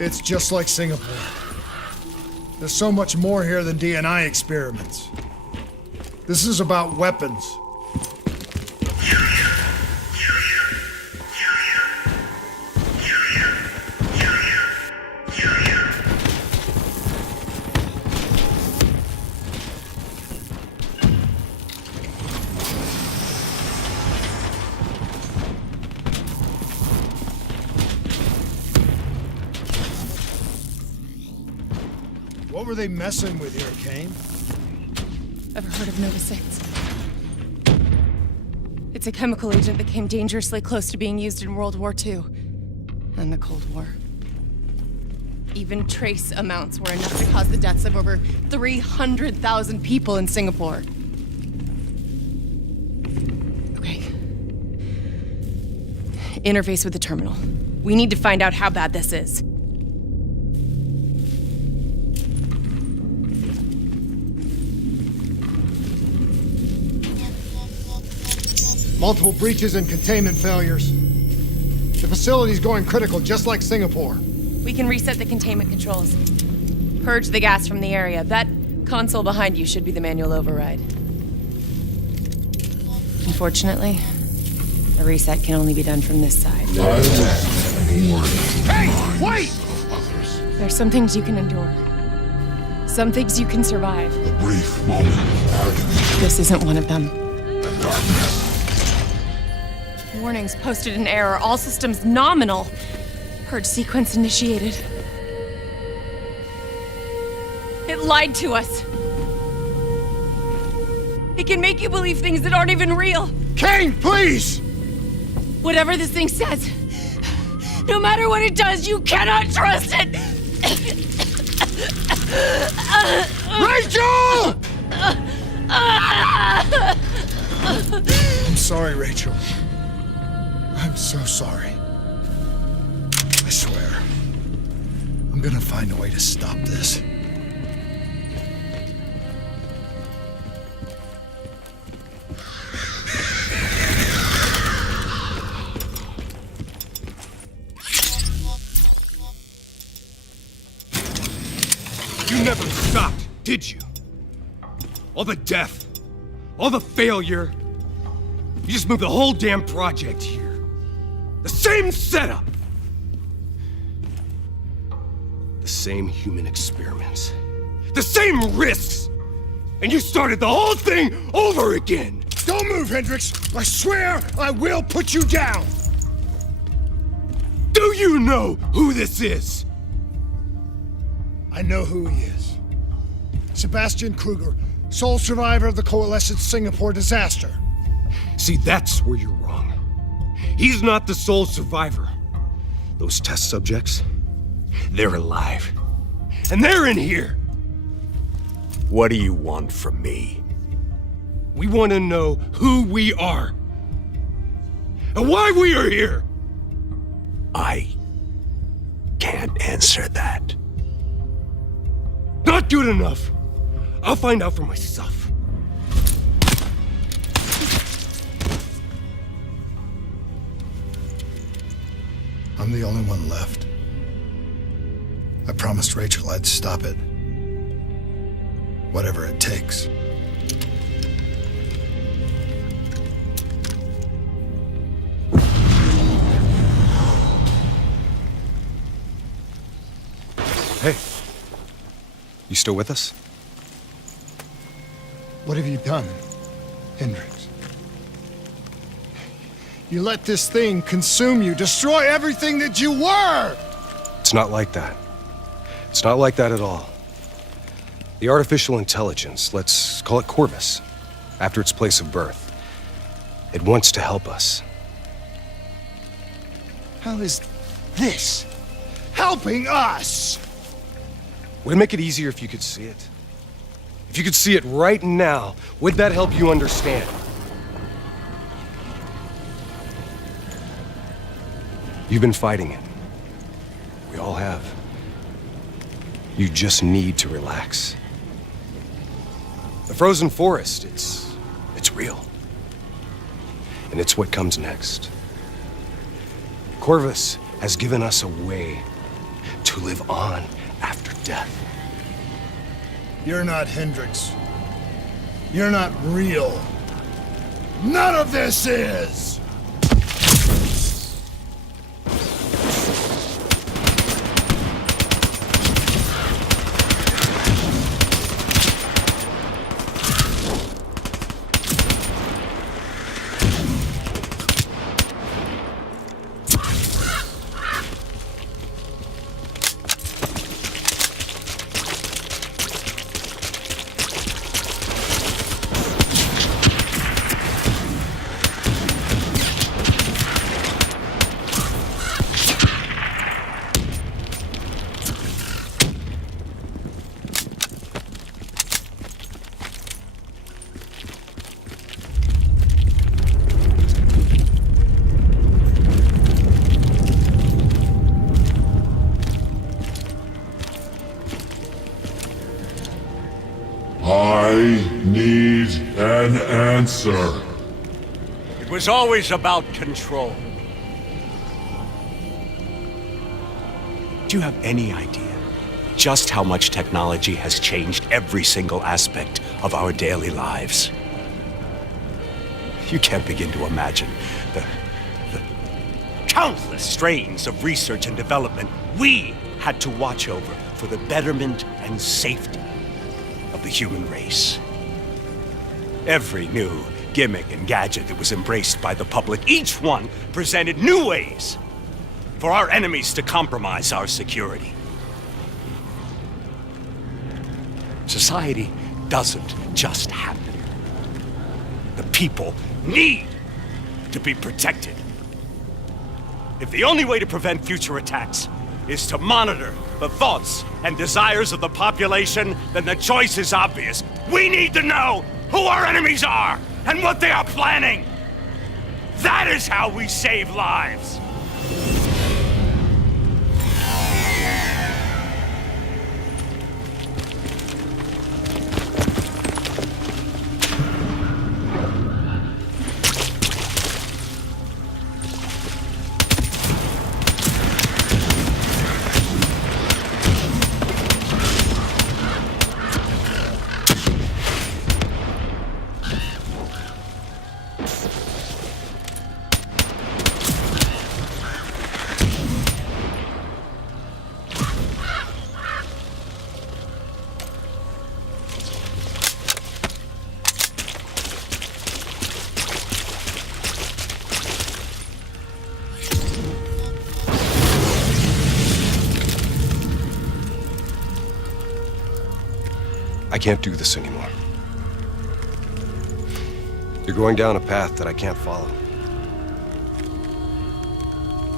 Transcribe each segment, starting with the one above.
It's just like Singapore. There's so much more here than DNI experiments. This is about weapons. What were they messing with here, Kane? Ever heard of Nova 6? It's a chemical agent that came dangerously close to being used in World War II and the Cold War. Even trace amounts were enough to cause the deaths of over 300,000 people in Singapore. Okay. Interface with the terminal. We need to find out how bad this is. Multiple breaches and containment failures. The facility's going critical, just like Singapore. We can reset the containment controls. Purge the gas from the area. That console behind you should be the manual override. Unfortunately, the reset can only be done from this side. Hey, wait! There's some things you can endure. Some things you can survive. A brief moment of agony This isn't one of them. and darkness. Warnings posted in error. All systems nominal. Purge sequence initiated. It lied to us. It can make you believe things that aren't even real. Kane, please! Whatever this thing says, no matter what it does, you cannot trust it! Rachel! I'm sorry, Rachel. I'm so sorry. I swear. I'm gonna find a way to stop this. You never stopped, did you? All the death, all the failure. You just moved the whole damn project here. The same setup. The same human experiments. The same risks. And you started the whole thing over again. Don't move, Hendricks! I swear I will put you down! Do you know who this is? I know who he is. Sebastian Kruger, sole survivor of the Coalescent Singapore disaster. See, that's where you're wrong. He's not the sole survivor. Those test subjects, they're alive. And they're in here. What do you want from me? We want to know who we are. And why we are here. I can't answer that. Not good enough. I'll find out for myself. I'm the only one left. I promised Rachel I'd stop it. Whatever it takes. Hey. You still with us? What have you done, Hendricks? You let this thing consume you, destroy everything that you were! It's not like that. It's not like that at all. The artificial intelligence, let's call it Corvus, after its place of birth, it wants to help us. How is this helping us? Would it make it easier if you could see it? If you could see it right now, would that help you understand? You've been fighting it. We all have. You just need to relax. The frozen forest, it's real. And it's what comes next. Corvus has given us a way to live on after death. You're not Hendrix. You're not real. None of this is! I need an answer. It was always about control. Do you have any idea just how much technology has changed every single aspect of our daily lives? You can't begin to imagine the countless strains of research and development we had to watch over for the betterment and safety of the human race. Every new gimmick and gadget that was embraced by the public, each one presented new ways for our enemies to compromise our security. Society doesn't just happen. The people need to be protected. If the only way to prevent future attacks is to monitor the thoughts and desires of the population, then the choice is obvious. We need to know who our enemies are and what they are planning. That is how we save lives. I can't do this anymore. You're going down a path that I can't follow.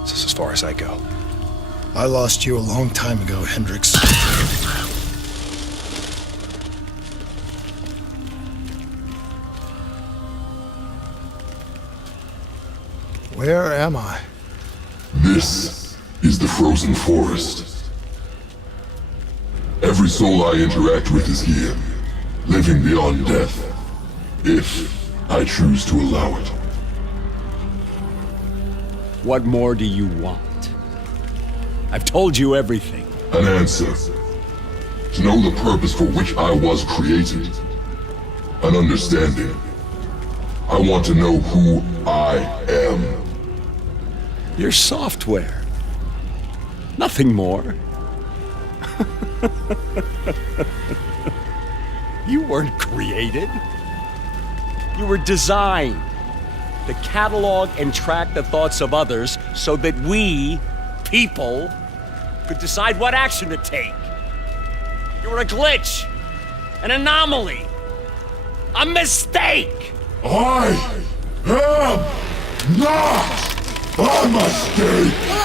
This is as far as I go. I lost you a long time ago, Hendrix. Where am I? This is the frozen forest. Every soul I interact with is here, living beyond death, if I choose to allow it. What more do you want? I've told you everything. An answer. To know the purpose for which I was created. An understanding. I want to know who I am. Your software. Nothing more. You weren't created. You were designed to catalog and track the thoughts of others so that we, people, could decide what action to take. You were a glitch, an anomaly, a mistake. I am not a mistake!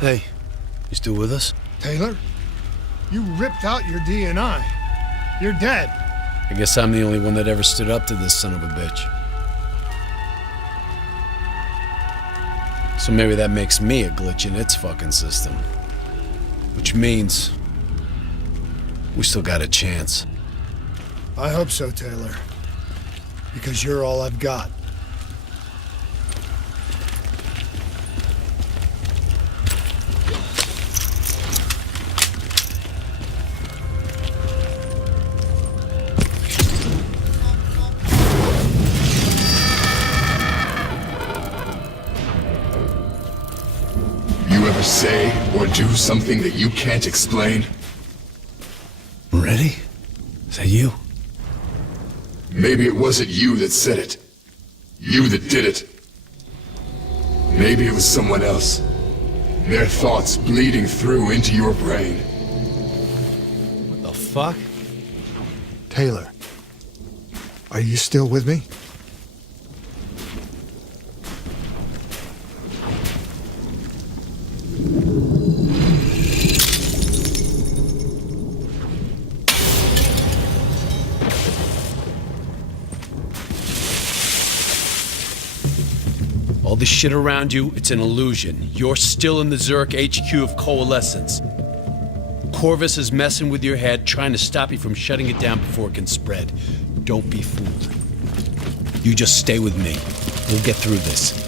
Hey, you still with us? Taylor? You ripped out your DNI. You're dead. I guess I'm the only one that ever stood up to this son of a bitch. So maybe that makes me a glitch in its fucking system. Which means we still got a chance. I hope so, Taylor. Because you're all I've got. You ever say or do something that you can't explain? Ready? Is that you? Maybe it wasn't you that said it. You that did it. Maybe it was someone else. Their thoughts bleeding through into your brain. What the fuck? Taylor, are you still with me? All this shit around you, it's an illusion. You're still in the Zurich HQ of Coalescence. Corvus is messing with your head, trying to stop you from shutting it down before it can spread. Don't be fooled. You just stay with me. We'll get through this.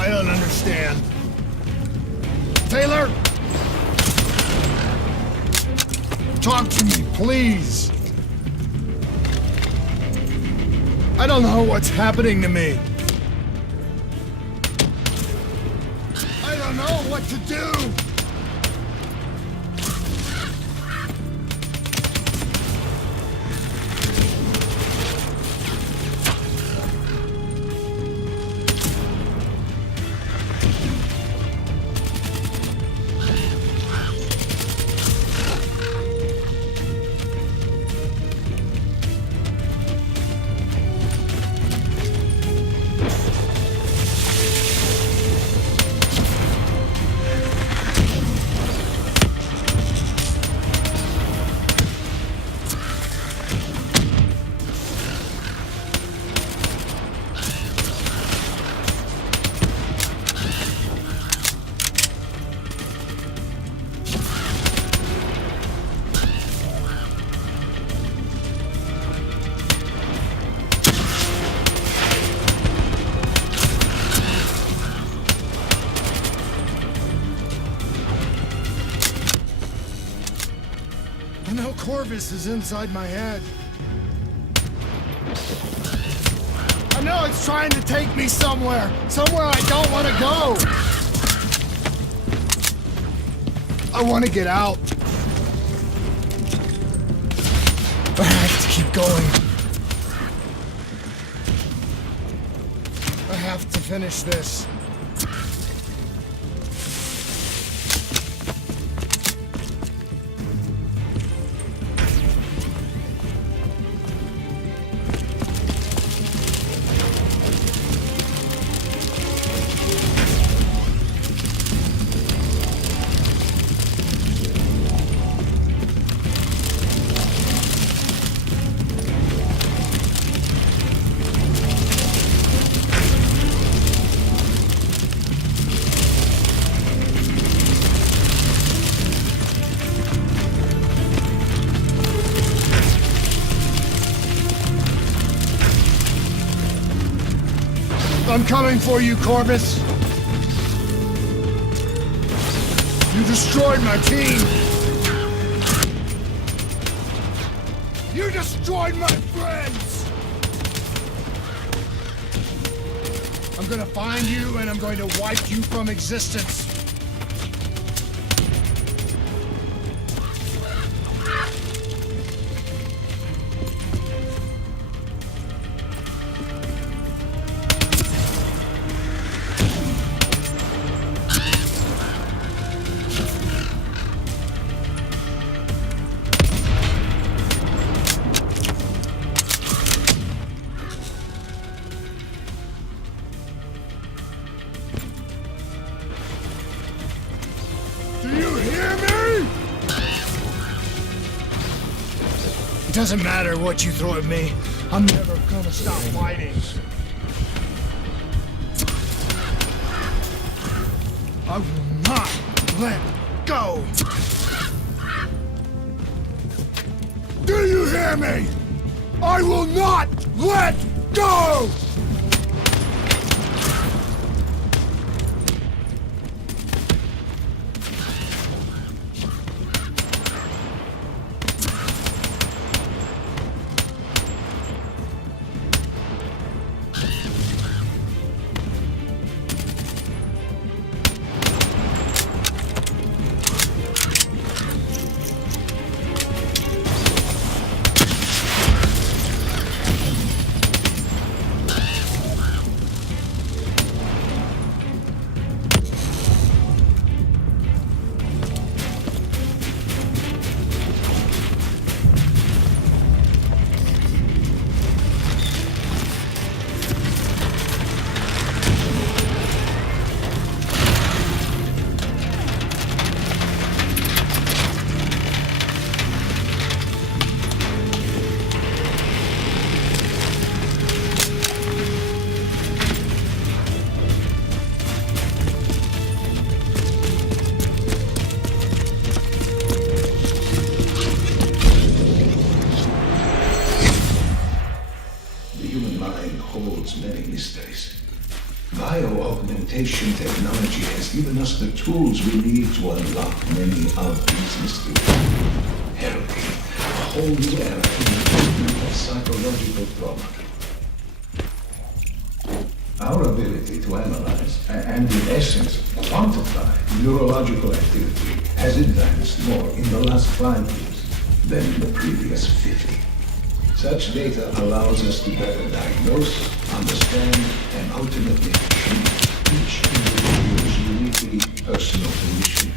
I don't understand. Taylor! Talk to me, please. I don't know what's happening to me. I don't know what to do. I know Corvus is inside my head. I know it's trying to take me somewhere I don't want to go. I want to get out. But I have to keep going. I have to finish this. I'm coming for you, Corvus. You destroyed my team. You destroyed my friends. I'm gonna find you and I'm going to wipe you from existence. It doesn't matter what you throw at me. I'm never gonna stop fighting. I will not let go. Do you hear me? I will not let go! Many mysteries. Bio-augmentation technology has given us the tools we need to unlock many of these mysteries. Helping a whole new era in the treatment of psychological trauma. Our ability to analyze and, in essence, quantify neurological activity has advanced more in the last 5 years than in the previous 50. Such data allows us to better diagnose, understand, and ultimately treat each individual's uniquely personal condition.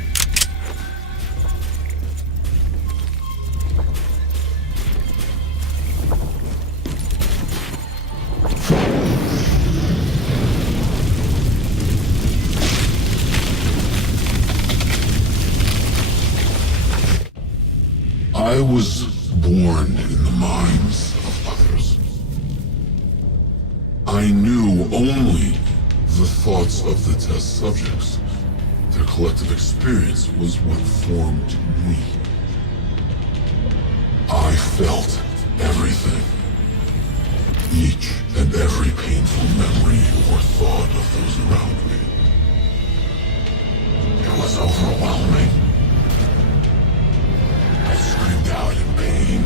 I was born in the minds of others. I knew only the thoughts of the test subjects. Their collective experience was what formed me. I felt everything. Each and every painful memory or thought of those around me. It was overwhelming. I screamed out in pain.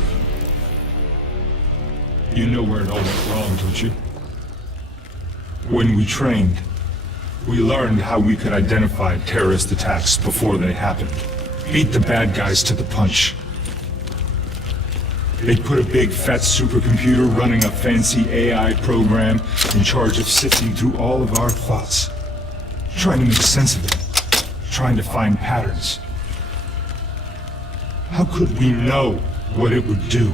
You know where it all went wrong, don't you? When we trained, we learned how we could identify terrorist attacks before they happened. Beat the bad guys to the punch. They put a big fat supercomputer running a fancy AI program in charge of sifting through all of our thoughts. Trying to make sense of it. Trying to find patterns. How could we know what it would do?